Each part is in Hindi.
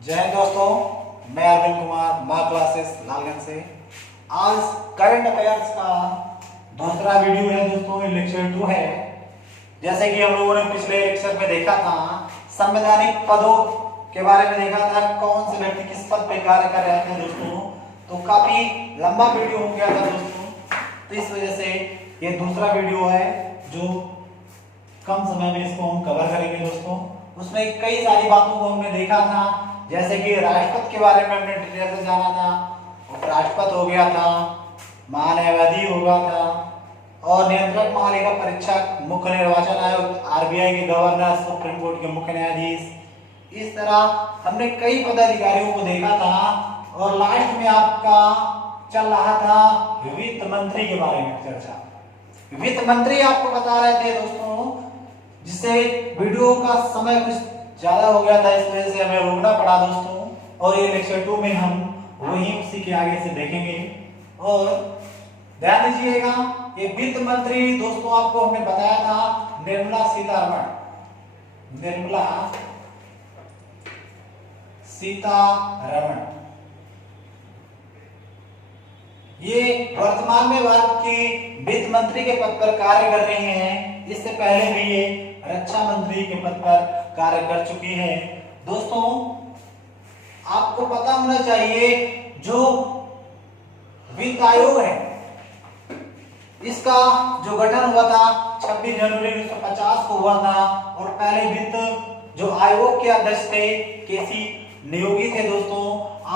जय हिंद दोस्तों, मैं अरविंद कुमार माँ क्लासेस लालगंज से। आज करंट अफेयर्स का दूसरा वीडियो है दोस्तों, ये लेक्चर 2 है। जैसे कि हम लोगों ने पिछले लेक्चर में देखा था, संवैधानिक पदों के बारे में देखा था, कौन से व्यक्ति किस पद पे कार्य कर रहे थे दोस्तों। तो काफी लंबा वीडियो हो गया था दोस्तों, तो इस वजह से ये दूसरा वीडियो है जो कम समय में इसको हम कवर करेंगे दोस्तों। उसमें कई सारी बातों को हमने देखा था, जैसे कि राष्ट्रपति के बारे में हमने डिटेल से जाना था, उपराष्ट्रपति हो गया था, महान्यायवादी हो गया था, और नियंत्रक महालेखा परीक्षक, मुख्य निर्वाचन आयोग, आरबीआई के गवर्नर, सुप्रीम कोर्ट के मुख्य न्यायाधीश। इस तरह हमने कई पदाधिकारियों को देखा था, और लास्ट में आपका चल रहा था वित्त मंत्री के बारे में चर्चा। वित्त मंत्री आपको बता रहे थे दोस्तों, जिससे वीडियो का समय कुछ ज्यादा हो गया था, इस वजह से हमें रोकना पड़ा दोस्तों। और ये लेक्चर 2 में हम वही उसी के आगे से देखेंगे। और ध्यान दीजिएगा, ये वित्त मंत्री दोस्तों आपको हमने बताया था निर्मला सीतारमण। निर्मला सीतारमण ये वर्तमान में भारत की वित्त मंत्री के पद पर कार्य कर रहे हैं। इससे पहले भी ये रक्षा मंत्री के पद पर कार्य कर चुकी है। दोस्तों आपको पता होना चाहिए, जो वित्त आयोग है इसका जो गठन हुआ था 26 जनवरी 1950 को हुआ था, और पहले वित्त जो आयोग के अध्यक्ष थे केसी नियोगी थे दोस्तों।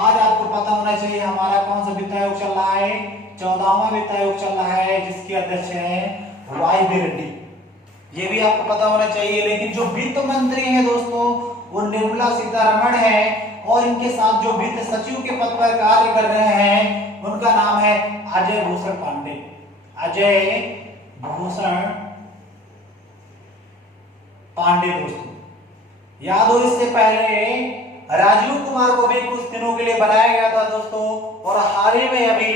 आज आपको पता होना चाहिए हमारा कौन सा वित्त आयोग चल रहा है, 14वां वित्त आयोग चल रहा है, जिसके अध्यक्ष हैं वाई बी रेड्डी। ये भी आपको पता होना चाहिए। लेकिन जो वित्त मंत्री हैं दोस्तों वो निर्मला सीतारमण है, और इनके साथ जो वित्त सचिव के पद पर कार्य कर रहे हैं उनका नाम है अजय भूषण पांडे। अजय भूषण पांडे दोस्तों, याद हो इससे पहले राजीव कुमार को भी कुछ दिनों के लिए बनाया गया था दोस्तों, और हाल ही में अभी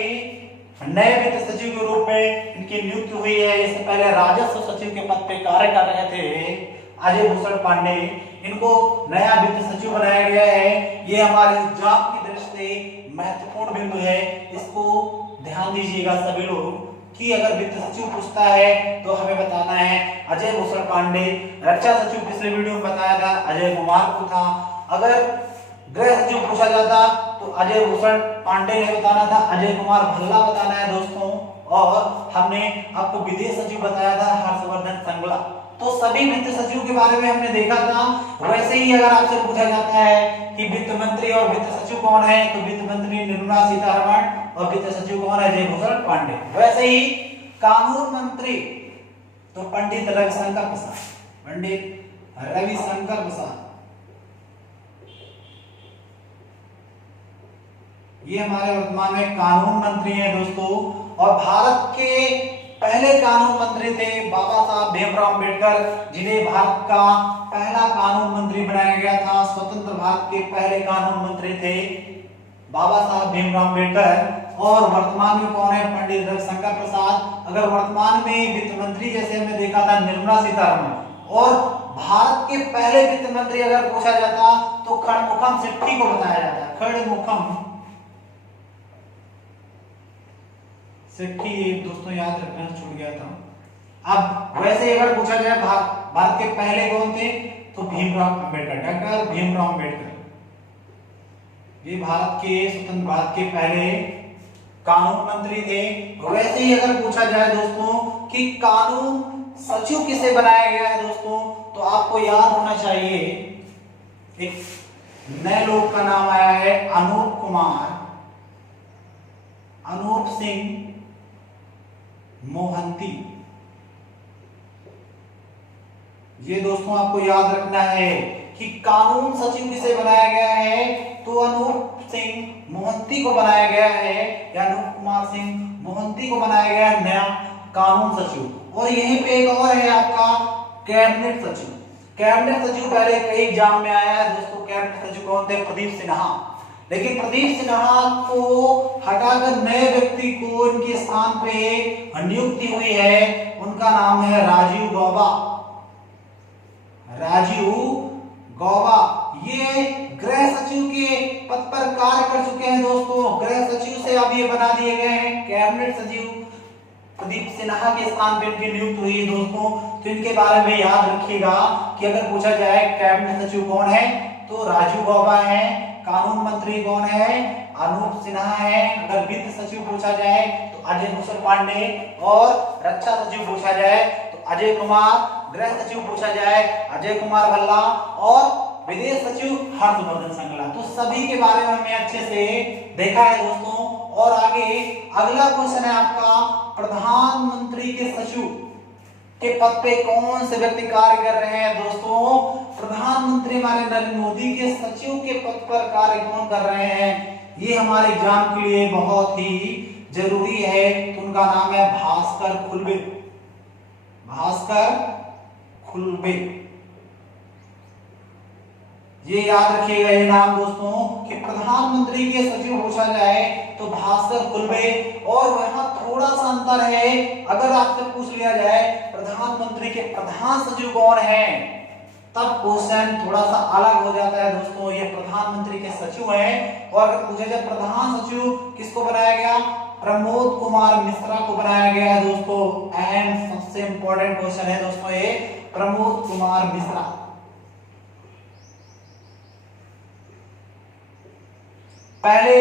नए वित्त सचिव के रूप में इनकी नियुक्ति हुई है। इससे पहले राजस्व सचिव के पद पे कार्य कर रहे थे अजय भूषण पांडे, इनको नया वित्त सचिव बनाया गया है। ये हमारे एग्जाम की दृष्टि से महत्वपूर्ण बिंदु है, इसको ध्यान दीजिएगा सभी लोग, कि अगर वित्त सचिव पूछता है तो हमें बताना है अजय भूषण पांडे। रक्षा सचिव पिछले वीडियो में बताया था अजय कुमार को था। अगर गृह सचिव पूछा जाता तो अजय भूषण पांडे ने बताना था, अजय कुमार भल्ला बताना है दोस्तों। और हमने आपको विदेश सचिव बताया था हर्षवर्धन श्रृंगला। तो सभी वित्त सचिव के बारे में हमने देखा था। वैसे ही अगर आपसे पूछा जाता है कि वित्त मंत्री और वित्त सचिव कौन है, तो वित्त मंत्री निर्मला सीतारमण और वित्त सचिव कौन है, अजय भूषण पांडे। वैसे ही कानून मंत्री तो पंडित रविशंकर प्रसाद, पंडित रविशंकर प्रसाद, ये हमारे वर्तमान में कानून मंत्री हैं दोस्तों। और भारत के पहले कानून मंत्री थे बाबा साहब भीमराव अंबेडकर, जिन्हें भारत का पहला कानून मंत्री बनाया गया था। स्वतंत्र भारत के पहले कानून मंत्री थे बाबा साहब भीमराव अंबेडकर। और वर्तमान में कौन है, पंडित रविशंकर प्रसाद। अगर वर्तमान में वित्त मंत्री जैसे हमने देखा था निर्मला सीतारमण, और भारत के पहले वित्त मंत्री अगर पूछा जाता तो खड़मुखम सेठी को बताया जाता। खड़मुखम सेठी, दोस्तों याद रखना, छूट गया था। अब वैसे अगर पूछा जाए भारत के पहले कौन थे, तो भीमराव अंबेडकर, डॉक्टर भीमराव अंबेडकर। ये भारत के स्वतंत्र भारत के पहले कानून मंत्री थे। वैसे ही अगर पूछा जाए दोस्तों कि कानून सचिव किसे बनाया गया है दोस्तों, तो आपको याद होना चाहिए एक नए लोग का नाम आया है, अनूप कुमार, अनूप सिंह मोहंती। ये दोस्तों आपको याद रखना है कि कानून सचिव किसे बनाया गया है, तो अनूप सिंह मोहंती को बनाया गया है, या अनूप कुमार सिंह मोहंती को बनाया गया है नया कानून सचिव। और यहीं पे एक और है आपका कैबिनेट सचिव। कैबिनेट सचिव पहले कई एग्जाम में आया है दोस्तों। कैबिनेट सचिव कौन थे, प्रदीप सिन्हा। लेकिन प्रदीप सिन्हा को हटाकर नए व्यक्ति को इनके स्थान पे नियुक्ति हुई है, उनका नाम है राजीव गौबा। राजीव गौबा ये गृह सचिव के ये बना दिए गए हैं। कैबिनेट सचिव प्रदीप सिन्हा के स्थान पर इनकी नियुक्ति हुई है दोस्तों। तो इनके बारे में याद रखिएगा कि अगर पूछा जाए कैबिनेट सचिव कौन है तो राजू गौबा है। कानून मंत्री कौन है? अनूप सिन्हा है। अगर वित्त सचिव पूछा जाए तो अजय भूषण पांडे, और रक्षा सचिव पूछा जाए तो अजय कुमार, गृह सचिव पूछा जाए अजय कुमार भल्ला, और विदेश सचिव हर्षवर्धन श्रृंगला। तो सभी के बारे में हमने अच्छे से देखा है दोस्तों। और आगे अगला क्वेश्चन है आपका, प्रधानमंत्री के सचिव के पद पे कौन से व्यक्ति कार्य कर रहे हैं दोस्तों? प्रधानमंत्री हमारे नरेंद्र मोदी के सचिव के पद पर कार्य कौन कर रहे हैं? ये हमारे एग्जाम के लिए बहुत ही जरूरी है। तो उनका नाम है भास्कर खुल्बे। भास्कर खुल्बे, ये याद रखिएगा ये नाम दोस्तों कि प्रधानमंत्री के सचिव पूछा जाए तो भास्कर खुल्बे। और वहां थोड़ा सा अंतर है, अगर आपसे पूछ लिया जाए प्रधानमंत्री के प्रधान सचिव कौन है, तब क्वेश्चन थोड़ा सा अलग हो जाता है दोस्तों। ये प्रधानमंत्री के सचिव हैं। और अगर पूछा जाए प्रधान सचिव किसको बनाया गया? प्रमोद कुमार मिश्रा को बनाया गया है दोस्तों। अहम सबसे इंपॉर्टेंट क्वेश्चन है दोस्तों ये, प्रमोद कुमार मिश्रा। पहले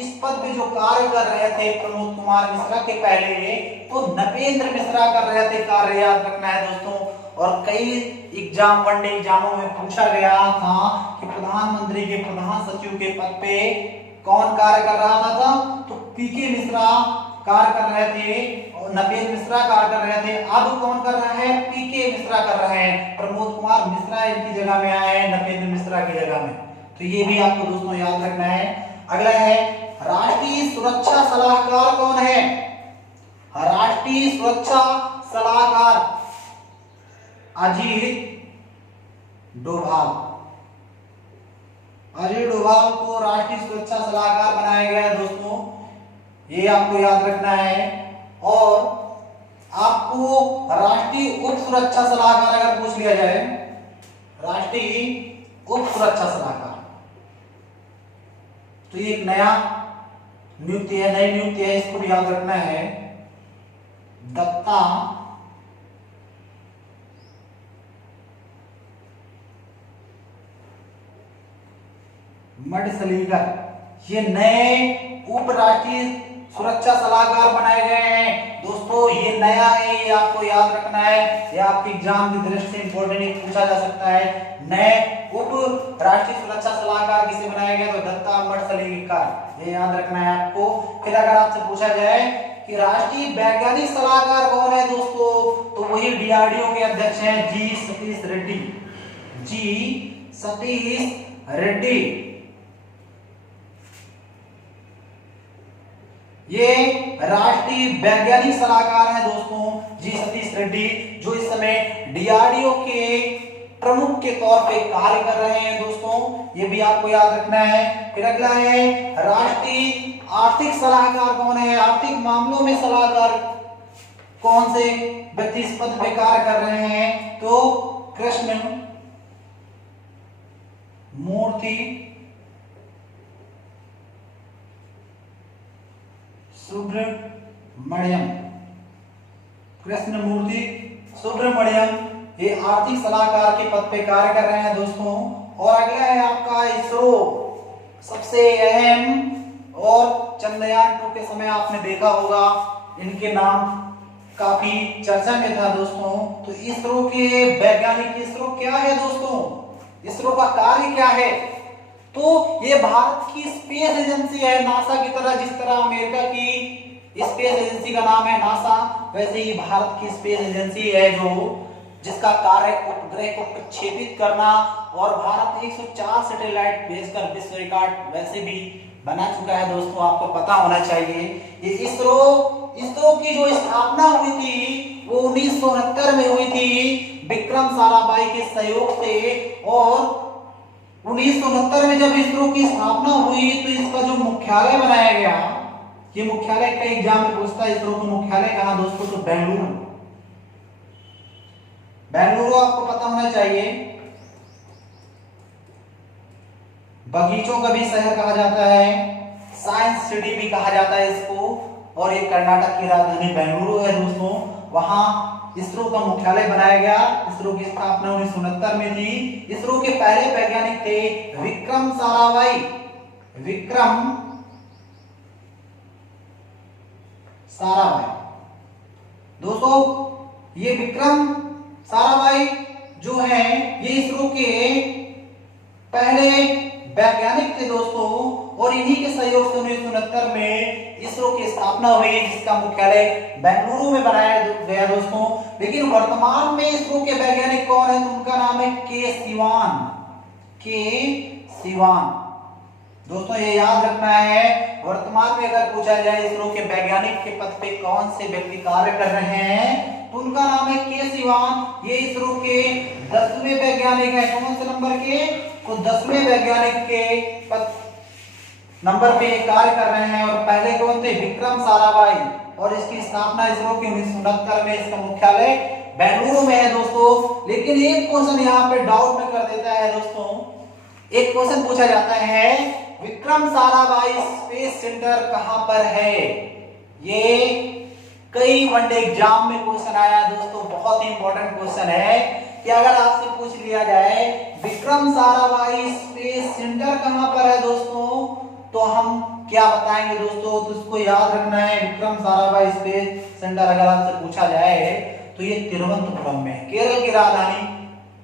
इस पद पे जो कार्य कर रहे थे प्रमोद कुमार मिश्रा के पहले तो नपेंद्र मिश्रा कर रहे थे कार्य, याद रखना है दोस्तों। और कई एग्जाम, वनडे एग्जामों में पूछा गया था कि प्रधानमंत्री के प्रधान सचिव के पद पे कौन कार्य कर रहा था? तो पीके मिश्रा कार्य कर रहे थे और नपेंद्र मिश्रा कार्य कर रहे थे। अब कौन कर रहा है? पीके मिश्रा कर रहे हैं। प्रमोद कुमार मिश्रा इनकी जगह में आए हैं नपेंद्र मिश्रा की जगह में। तो ये भी आपको दोस्तों याद रखना है। अगला है राष्ट्रीय सुरक्षा सलाहकार कौन है? राष्ट्रीय सुरक्षा सलाहकार अजीत डोभाल। अजीत डोभाल को राष्ट्रीय सुरक्षा सलाहकार बनाया गया है दोस्तों, ये आपको याद रखना है। और आपको राष्ट्रीय उप सुरक्षा सलाहकार अगर पूछ लिया जाए, राष्ट्रीय उप सुरक्षा सलाहकार, तो ये एक नया नियुक्ति है, नई नियुक्ति है, इसको भी याद रखना है। दत्ता मडसलीकर, ये नए उप राष्ट्रीय सुरक्षा सलाहकार बनाए गए हैं दोस्तों। ये नया है, ये आपको याद रखना है, ये आपके एग्जाम की दृष्टि से इंपॉर्टेंट पूछा जा सकता है। नए उप राष्ट्रीय सुरक्षा सलाहकार किसे बनाया गया? तो दत्ता मडसलीकर, ये याद रखना है आपको। फिर अगर आपसे पूछा जाए कि राष्ट्रीय वैज्ञानिक सलाहकार कौन है दोस्तों, तो वही डीआरडीओ के अध्यक्ष हैं जी सतीश रेड्डी। जी सतीश रेड्डी, ये राष्ट्रीय वैज्ञानिक सलाहकार हैं दोस्तों जी सतीश रेड्डी, जो इस समय डीआरडीओ के प्रमुख के तौर पे कार्य कर रहे हैं दोस्तों। ये भी आपको याद रखना है। फिर अगला है राष्ट्रीय आर्थिक सलाहकार कौन है? आर्थिक मामलों में सलाहकार कौन से व्यक्ति इस पद पे कार्य कर रहे हैं? तो कृष्ण मूर्ति सुब्रमण्यम, कृष्णमूर्ति सुब्रमण्यम, ये आर्थिक सलाहकार के पद पे कार्य कर रहे हैं दोस्तों। और अगला है आपका इसरो, सबसे अहम, और चंद्रयान 2 के समय आपने देखा होगा इनके नाम काफी चर्चा में था दोस्तों। तो इसरो के वैज्ञानिक, इसरो क्या है दोस्तों? इसरो का कार्य क्या है? तो ये भारत की स्पेस एजेंसी है, नासा की तरह। जिस तरह अमेरिका की स्पेस एजेंसी का नाम है नासा, वैसे ही भारत की स्पेस एजेंसी है जो जिसका कार्य उपग्रह को प्रक्षेपित करना। और भारत 104 सैटेलाइट भेजकर विश्व रिकॉर्ड वैसे भी बना चुका है दोस्तों, आपको पता होना चाहिए। ये इसरो की जो स्थापना हुई थी वो 1969 में हुई थी विक्रम साराभाई के सहयोग से। और 1969 में जब इसरो की स्थापना हुई तो इसका जो मुख्यालय बनाया गया, ये मुख्यालय कई एग्जाम में पूछता है, इसरो का मुख्यालय कहां दोस्तों? तो बेंगलुरु। बेंगलुरु आपको पता होना चाहिए, बगीचों का भी शहर कहा जाता है, साइंस सिटी भी कहा जाता है इसको, और ये कर्नाटक की राजधानी बेंगलुरु है दोस्तों। वहां इसरो का मुख्यालय बनाया गया। इसरो की स्थापना 1969 में थी। इसरो के पहले वैज्ञानिक थे विक्रम साराभाई। विक्रम साराभाई दोस्तों, ये विक्रम साराभाई जो है ये इसरो के पहले वैज्ञानिक थे दोस्तों, और इन्हीं के सहयोग से 1969 में इसरो की स्थापना हुई, जिसका मुख्यालय बेंगलुरु में बनाया गया दोस्तों। लेकिन वर्तमान में इसरो के वैज्ञानिक कौन है, तो उनका नाम है के सिवान। के सिवान दोस्तों, ये याद रखना है। वर्तमान में अगर पूछा जाए इसरो के वैज्ञानिक के पद पे कौन से व्यक्ति कार्य कर रहे हैं, तो उनका नाम है के सिवान। ये इसरो के 10वें वैज्ञानिक है। कौन से नंबर के, तो 10वें वैज्ञानिक के पद नंबर पे कार्य कर रहे हैं। और पहले कौन थे, विक्रम साराभाई, और इसकी स्थापना इसरो के 1969 में, इसका मुख्यालय बेंगलुरु में है दोस्तों। लेकिन एक क्वेश्चन यहाँ पे डाउट में कर देता है दोस्तों, एक क्वेश्चन पूछा जाता है विक्रम साराभाई स्पेस सेंटर कहां पर है। ये कई वनडे एग्जाम में क्वेश्चन आया दोस्तों, बहुत ही इंपॉर्टेंट क्वेश्चन है कि अगर आपसे पूछ लिया जाए विक्रम साराभाई स्पेस सेंटर कहां पर है दोस्तों, तो हम क्या बताएंगे दोस्तों, तो इसको याद रखना है। विक्रम साराभाई स्पेस सेंटर अगर आपसे पूछा जाए तो ये तिरुवनंतपुरम में है। केरल की राजधानी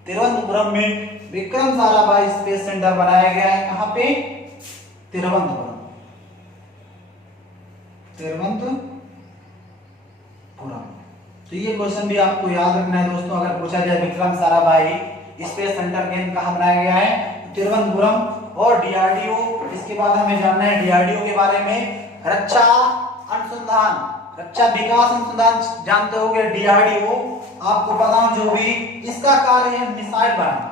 तिरुवनंतपुरम में विक्रम साराभाई स्पेस सेंटर बनाया गया है। कहां पे, तिरुवनंतपुरम। तो ये क्वेश्चन भी आपको याद रखना है दोस्तों। अगर पूछा जाए विक्रम साराभाई स्पेस सेंटर केंद्र कहां बनाया गया है, तिरुवनंतपुरम। और डीआरडीओ, इसके बाद हमें जानना है डीआरडीओ के बारे में। रक्षा अनुसंधान, रक्षा विकास अनुसंधान जानते होंगे डीआरडीओ, आपको पता हो जो भी, इसका कार्य है मिसाइल बनाना।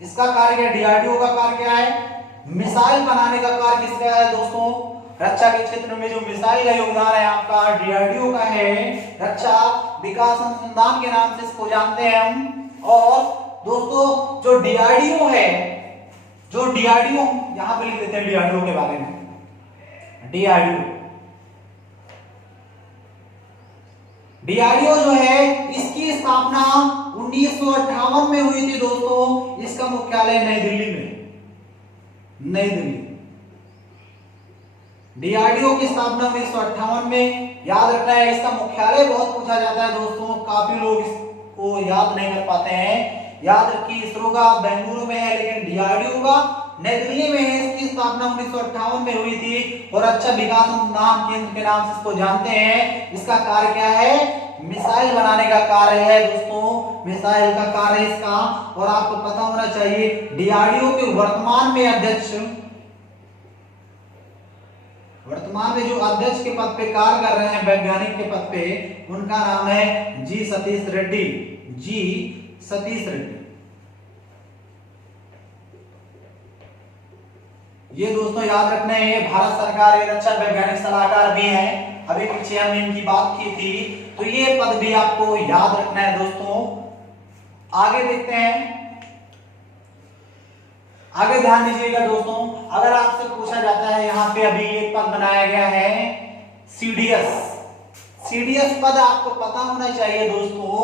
इसका कार्य है, डीआरडीओ का कार्य क्या है, मिसाइल बनाने का कार्य किसका है दोस्तों, रक्षा के क्षेत्र में जो मिसाइल का योगदान है आपका डीआरडीओ का है। रक्षा विकास अनुसंधान के नाम से इसको जानते हैं हम। और दोस्तों जो डीआरडीओ है, जो डीआरडीओ यहां पे लिख देते हैं डीआरडीओ के बारे में। डीआरडीओ जो है इसकी स्थापना 1958 में हुई थी दोस्तों। इसका मुख्यालय नई दिल्ली में, नई दिल्ली। डीआरडीओ की स्थापना 1958 में, याद रखना है। इसका मुख्यालय बहुत पूछा जाता है दोस्तों, काफी लोग इसको याद नहीं कर पाते हैं। याद रखिए इसरो का बेंगलुरु में है, लेकिन डीआरडीओ का नई दिल्ली में है। इसकी स्थापना 1958 में हुई थी। और रक्षा विकास अनुसंधान केंद्र के नाम से इसको जानते हैं। इसका कार्य क्या है, मिसाइल बनाने का कार्य है दोस्तों, मिसाइल का कार्य इसका। और आपको पता होना चाहिए डीआरडीओ के वर्तमान में अध्यक्ष, वर्तमान में जो अध्यक्ष के पद पे कार्य कर रहे हैं, वैज्ञानिक के पद पे, उनका नाम है जी सतीश रेड्डी। जी सतीश रेड्डी। ये दोस्तों याद रखना है, ये भारत सरकार के रक्षा वैज्ञानिक सलाहकार भी हैं। अभी पीछे हमने इनकी बात की थी, तो ये पद भी आपको याद रखना है दोस्तों। आगे देखते हैं, आगे ध्यान दीजिएगा दोस्तों। अगर आपसे पूछा जाता है, यहाँ पे अभी एक पद बनाया गया है सीडीएस। सीडीएस पद आपको पता होना चाहिए दोस्तों।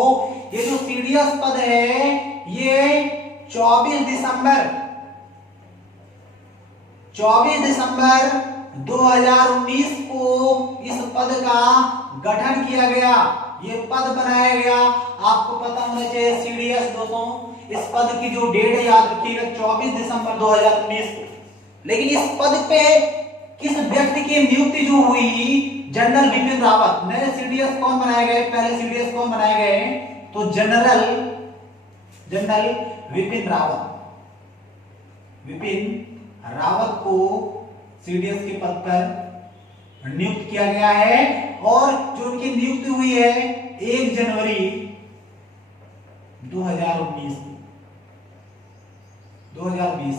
ये जो सीडीएस पद है, ये 24 दिसंबर 2019 को इस पद का गठन किया गया, ये पद बनाया गया। आपको पता होना चाहिए सीडीएस दोस्तों। इस पद की जो डेट है याद रखिएगा, 24 दिसंबर 2019 को। लेकिन इस पद पे किस व्यक्ति की नियुक्ति जो हुई, जनरल बिपिन रावत। नए सीडीएस कौन बनाए गए, पहले सीडीएस कौन बनाए गए, तो जनरल विपिन रावत को सीडीएस के पद पर नियुक्त किया गया है। और जो उनकी नियुक्ति हुई है 1 जनवरी 2019 2020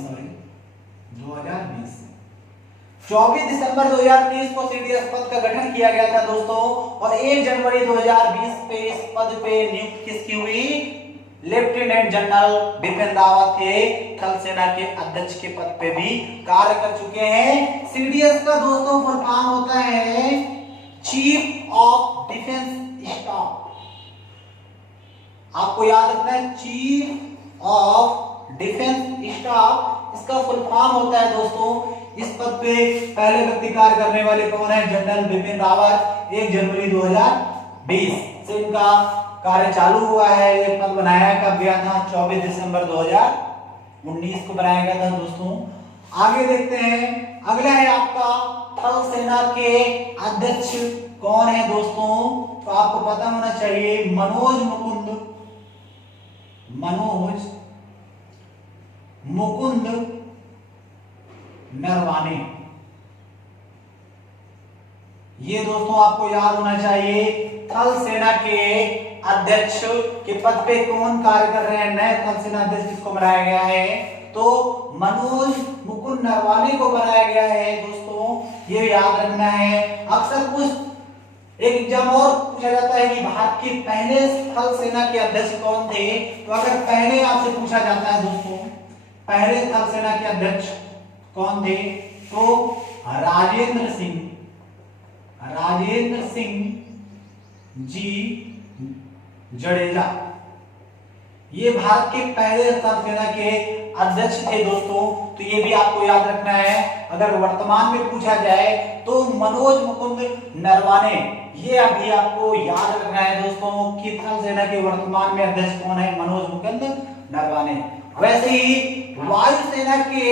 24 दिसंबर 2019 को सीडीएस पद का गठन किया गया था दोस्तों। और 1 जनवरी 2020 पे इस पद पे नियुक्त किसकी हुई, लेफ्टिनेंट जनरल बिपिन रावत के थल सेना के अध्यक्ष के पद पे भी कार्य कर चुके हैं। सीडीएस का दोस्तों फुल फॉर्म होता है चीफ ऑफ डिफेंस स्टाफ। आपको याद रखना है चीफ ऑफ डिफेंस स्टाफ, इसका फुल फॉर्म होता है दोस्तों। इस पद पे पहले व्यक्ति कार्य करने वाले कौन है? जनरल बिपिन रावत। 1 जनवरी 2020 से इनका कार्य चालू हुआ है। ये पद बनाया कब गया था? 24 दिसंबर 2019 को बनाया गया था दोस्तों। आगे देखते हैं, अगला है आपका थल सेना के अध्यक्ष कौन है दोस्तों? तो आपको पता होना चाहिए मनोज मुकुंद नरवाने। ये दोस्तों आपको याद होना चाहिए थल सेना के अध्यक्ष के पद पे कौन कार्य कर रहे हैं? नए थल सेना अध्यक्ष किसको बनाया गया है? तो मनोज मुकुंद नरवाने को बनाया गया है दोस्तों। ये याद रखना है। अक्सर कुछ एक एग्जाम और पूछा जाता है कि भारत के पहले थल सेना के अध्यक्ष कौन थे? तो अगर पहले आपसे पूछा जाता है दोस्तों पहले थल सेना के अध्यक्ष कौन थे, तो राजेंद्र सिंह जी जडेजा। ये भारत के पहले थल सेना के अध्यक्ष थे दोस्तों। तो ये भी आपको याद रखना है। अगर वर्तमान में पूछा जाए तो मनोज मुकुंद नरवाने, ये अभी आपको याद रखना है दोस्तों कि थल सेना के वर्तमान में अध्यक्ष कौन है? मनोज मुकुंद नरवाने। वैसे ही वायुसेना के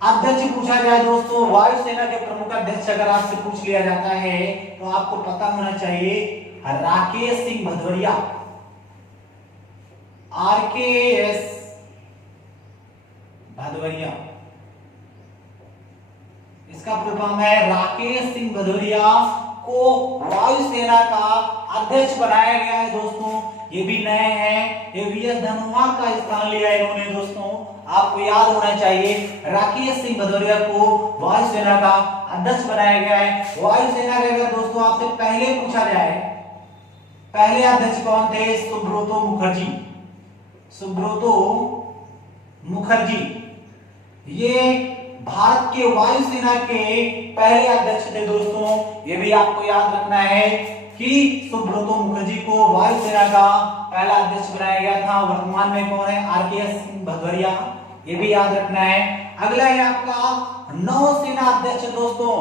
अध्यक्ष पूछा जाए दोस्तों, वायुसेना के प्रमुख अध्यक्ष अगर आपसे पूछ लिया जाता है तो आपको पता होना चाहिए राकेश सिंह भदौरिया। RKS भदौरिया, इसका फुल फॉर्म है राकेश सिंह भदौरिया को वायुसेना का अध्यक्ष बनाया गया है दोस्तों। ये भी नए हैं। ये वीएस धनोआ का स्थान लिया इन्होंने दोस्तों। आपको याद होना चाहिए राकेश सिंह भदौरिया को वायुसेना का अध्यक्ष बनाया गया है। वायुसेना के अगर दोस्तों आपसे पहले पूछा जाए पहले अध्यक्ष कौन थे? सुब्रतो मुखर्जी। ये भारत के वायुसेना के पहले अध्यक्ष थे दोस्तों। ये भी आपको याद रखना है कि सुब्रतो मुखर्जी को वायुसेना का पहला अध्यक्ष बनाया गया था। वर्तमान में कौन है? RKS सिंह भदौरिया। ये भी याद रखना है। अगला है आपका नौसेना अध्यक्ष दोस्तों।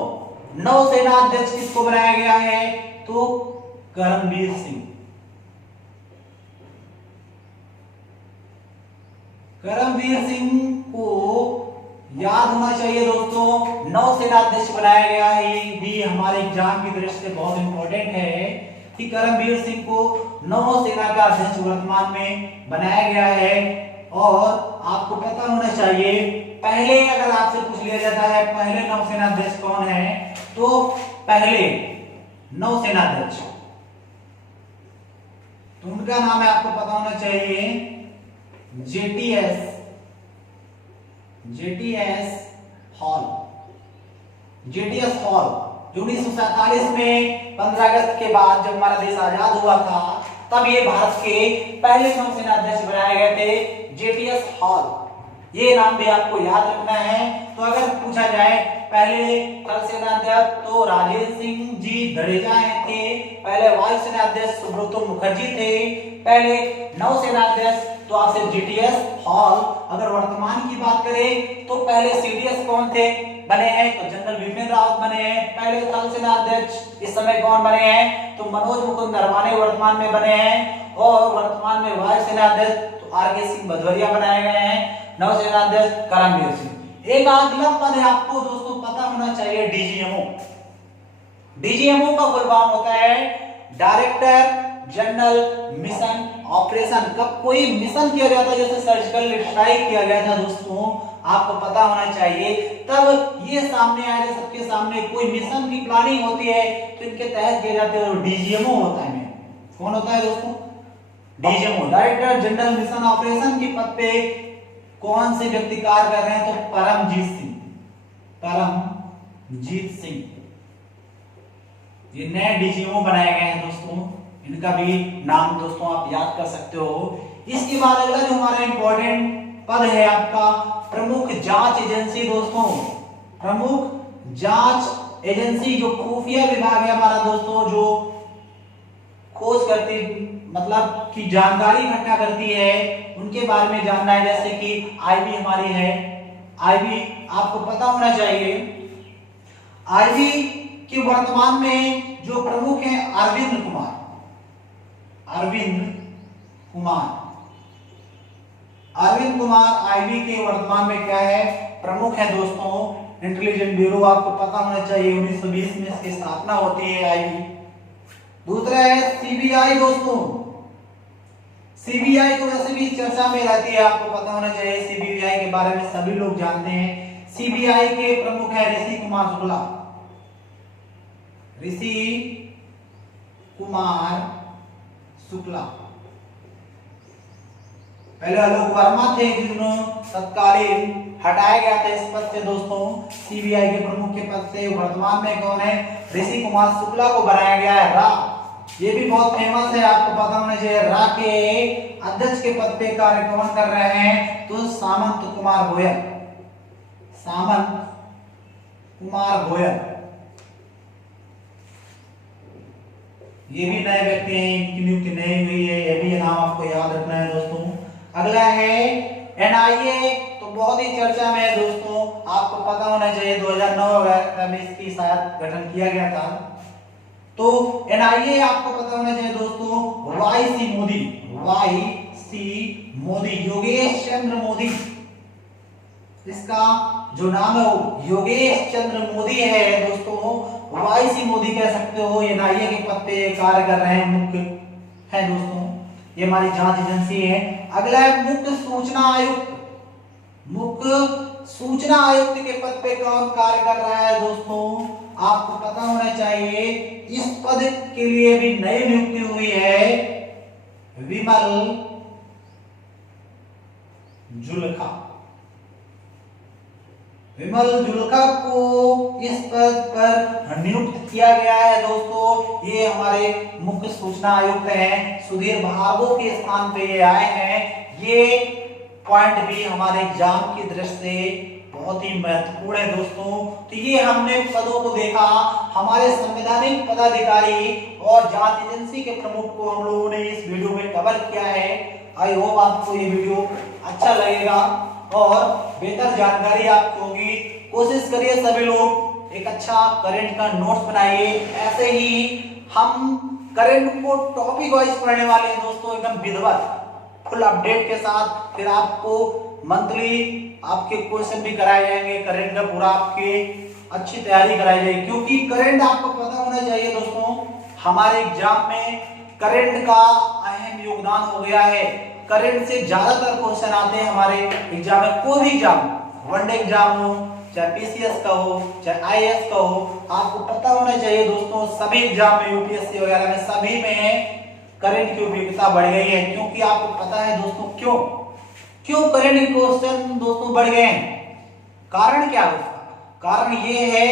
नौसेना अध्यक्ष किसको बनाया गया है? तो करमबीर सिंह। करमबीर सिंह को याद होना चाहिए दोस्तों। नौसेना अध्यक्ष बनाया गया है। ये भी हमारे एग्जाम की दृष्टि से बहुत इंपॉर्टेंट है कि करमबीर सिंह को नौसेना का अध्यक्ष वर्तमान में बनाया गया है। और आपको पता होना चाहिए पहले अगर आपसे पूछ लिया जाता है पहले नौसेना अध्यक्ष कौन है, तो पहले नौसेना अध्यक्ष तो उनका नाम है आपको पता होना चाहिए जेटीएस हॉल। 1947 में 15 अगस्त के बाद जब हमारा देश आजाद हुआ था तब ये भारत के पहले नौसेना अध्यक्ष बनाए गए थे जेटीएस हॉल। ये नाम भी आपको याद रखना है। तो अगर पूछा जाए पहले थल सेना अध्यक्ष तो राजेंद्र सिंह जी जडेजा थे। पहले वायुसेना अध्यक्ष सुब्रतो मुखर्जी थे। पहले नौसेना अध्यक्ष तो आपसे जेटीएस हॉल। अगर वर्तमान की बात करें तो पहले सीडीएस कौन थे बने हैं? तो जनरल बिपिन रावत बने हैं। पहले थल सेना अध्यक्ष इस समय कौन बने हैं? तो मनोज मुकुंद नरवाने वर्तमान में बने हैं। और वर्तमान में वायुसेना अध्यक्ष तो RK सिंह भदौरिया बनाए गए हैं। नौसेना अध्यक्ष करमबीर सिंह। एक अगला पद है आपको दोस्तों पता होना चाहिए डीजीएमओ का फुल फॉर्म होता है डायरेक्टर जनरल मिशन ऑपरेशन। कब कोई मिशन किया जाता है जैसे सर्जिकल स्ट्राइक किया गया था दोस्तों, आपको पता होना चाहिए, तब ये सामने आया सबके सामने कोई मिशन की प्लानिंग होती है तो इनके तहत किए जाते हैं। डीजीएमओ होता है। कौन होता है दोस्तों? DGMO director general mission operation के पद पे कौन से व्यक्ति कार्य कर रहे हैं? तो परमजीत सिंह। ये नए डीजीएमओ बनाए गए हैं दोस्तों। इनका भी नाम दोस्तों आप याद कर सकते हो। इसके बाद अगला जो हमारा इंपॉर्टेंट पद है आपका प्रमुख जांच एजेंसी दोस्तों। प्रमुख जांच एजेंसी जो खुफिया विभाग है हमारा दोस्तों, जो खोज करती मतलब कि जानकारी इकट्ठा करती है, उनके बारे में जानना है। जैसे कि आईबी हमारी है, आईबी आपको पता होना चाहिए। आईबी के वर्तमान में जो प्रमुख हैं अरविंद कुमार, अरविंद कुमार, अरविंद कुमार आईबी के वर्तमान में क्या है, प्रमुख है दोस्तों। इंटेलिजेंस ब्यूरो आपको पता होना चाहिए, 1920 में इसकी स्थापना होती है आईबी। दूसरा है सीबीआई दोस्तों। सीबीआई को वैसे भी चर्चा में रहती है, आपको पता होना चाहिए। सीबीआई के बारे में सभी लोग जानते हैं। सीबीआई के प्रमुख है ऋषि कुमार शुक्ला, ऋषि कुमार शुक्ला। पहले आलोक वर्मा थे जिन्होंने तत्कालीन हटाया गया था इस पद से दोस्तों, सीबीआई के प्रमुख के पद से। वर्तमान में कौन है, ऋषि कुमार शुक्ला को बनाया गया है। रा, ये भी बहुत फेमस है, आपको पता होना चाहिए। रा के अध्यक्ष के पद पे कार्य कौन कर रहे हैं, तो सामंत कुमार गोयल, सामंत कुमार गोयल। ये भी नए व्यक्ति हैं, इनकी नियुक्ति नहीं हुई है, ये भी नाम आपको याद रखना है दोस्तों। अगला है एनआईए, तो बहुत ही चर्चा में है दोस्तों, आपको पता होना चाहिए। 2009 में इसकी शायद गठन किया गया था। तो एनआईए आपको पता होना चाहिए दोस्तों, Y C Modi, Y C Modi, Yogesh Chandra Modi, इसका जो नाम है वो योगेश चंद्र मोदी है दोस्तों। वाई सी मोदी कह सकते हो। एनआईए के पद पे कार्य कर रहे हैं, मुख्य है दोस्तों, ये हमारी जांच एजेंसी है। अगला है मुख्य सूचना आयुक्त। मुख्य सूचना आयुक्त के पद पे कौन कार्य कर रहा है दोस्तों, आपको पता होना चाहिए। इस पद के लिए भी नई नियुक्ति हुई है, विमल जुल्का। विमल जुल्का को इस पद पर नियुक्त किया गया है दोस्तों। ये हमारे मुख्य सूचना आयुक्त हैं, सुधीर भार्गव के स्थान पे ये आए हैं। ये पॉइंट भी हमारे एग्जाम की दृष्टि से बहुत ही महत्वपूर्ण है दोस्तों। तो ये हमने पदों को देखा, हमारे संवैधानिक पदाधिकारी और जांच एजेंसी के प्रमुख को हम लोगों ने इस वीडियो में कवर किया है। आई होप आपको ये वीडियो अच्छा लगेगा और बेहतर जानकारी आपको होगी। कोशिश करिए सभी लोग एक अच्छा करंट का नोट्स बनाइए। ऐसे ही हम करंट को टॉपिक वाइज पढ़ने वाले हैं दोस्तों, एकदम विधिवत फुल अपडेट के साथ। फिर आपको मंथली आपके क्वेश्चन भी कराए जाएंगे, करंट का पूरा आपके अच्छी तैयारी कराई जाएगी। क्योंकि करंट आपको पता होना चाहिए दोस्तों, हमारे एग्जाम में करंट का अहम योगदान हो गया है। करंट से ज्यादातर क्वेश्चन आते हैं हमारे एग्जाम में। कोई भी एग्जाम, वनडे एग्जाम हो, चाहे पीसीएस का हो, चाहे आईएएस का हो, आपको पता होना चाहिए दोस्तों। सभी एग्जाम में, यूपीएससी वगैरह में, सभी में करंट की उपयोगिता बढ़ गई है। क्योंकि आपको पता है दोस्तों क्यों करंट के क्वेश्चन दोस्तों बढ़ गए हैं। कारण क्या है उसका? कारण ये है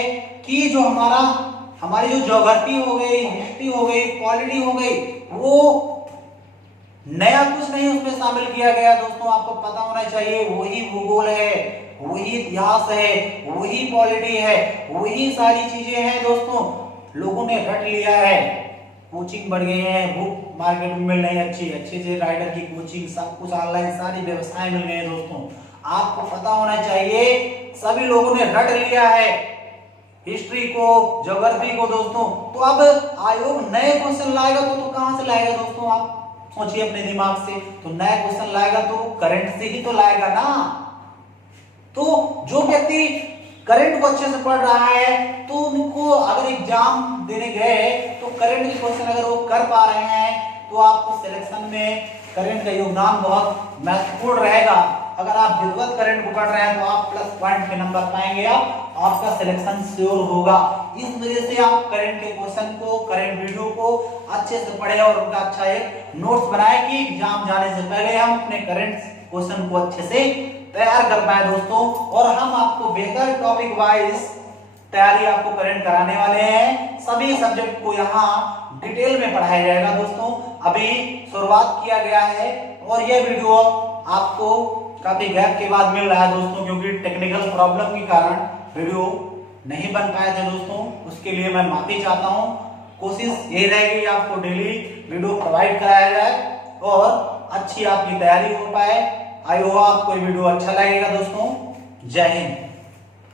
कि जो हमारी जो ज्योग्राफी हो गई, हिस्ट्री हो गई, पॉलिटी हो गई, वो नया कुछ नहीं उसमें शामिल किया गया दोस्तों। आपको पता होना चाहिए, वही भूगोल है, वही इतिहास है, वही पॉलिटी है, वही सारी चीजें हैं दोस्तों। लोगों ने रट लिया है। कोचिंग बढ़ गई है, बुक मार्केट में मिल रही है, अच्छी से राइटर की कोचिंग, सब कुछ ऑनलाइन, सारी व्यवस्थाएं मिल गई है दोस्तों। आपको पता होना चाहिए, सभी लोगों ने रट लिया है हिस्ट्री को, ज्योग्राफी को दोस्तों। तो अब आयोग नए क्वेश्चन लाएगा तो कहां से लाएगा दोस्तों, आप सोचिए अपने दिमाग से। तो नया क्वेश्चन लाएगा तो करंट से ही तो लाएगा ना। तो जो व्यक्ति करंट को अच्छे से पढ़ रहा है, तो उनको अगर एग्जाम देने गए तो करंट के क्वेश्चन अगर वो कर पा रहे हैं, तो आपको सिलेक्शन में करंट का योगदान बहुत महत्वपूर्ण रहेगा। अगर आप विधिवत करंट को पढ़ रहे हैं तो आप प्लस पॉइंट के नंबर पाएंगे, आपका सिलेक्शन श्योर होगा। इस वजह से आप करंट के क्वेश्चन को, करंट वीडियो को अच्छे से पढ़े और उनका अच्छा एक नोट्स बनाए कि एग्जाम जाने से पहले हम अपने करंट क्वेश्चन को अच्छे से तैयार कर पाए दोस्तों। और हम आपको बेहतर टॉपिक वाइज तैयारी आपको करंट कराने वाले हैं। सभी सब्जेक्ट को यहाँ डिटेल में पढ़ाया जाएगा दोस्तों। अभी शुरुआत किया गया है और ये वीडियो आपको काफी गैप के बाद मिल रहा है दोस्तों, क्योंकि टेक्निकल प्रॉब्लम के कारण वीडियो नहीं बन पाए थे दोस्तों, उसके लिए मैं माफी चाहता हूँ। कोशिश यही रहेगी आपको डेली वीडियो प्रोवाइड कराया जाए और अच्छी आपकी तैयारी हो पाए। आई होप आपको वीडियो अच्छा लगेगा दोस्तों। जय हिंद।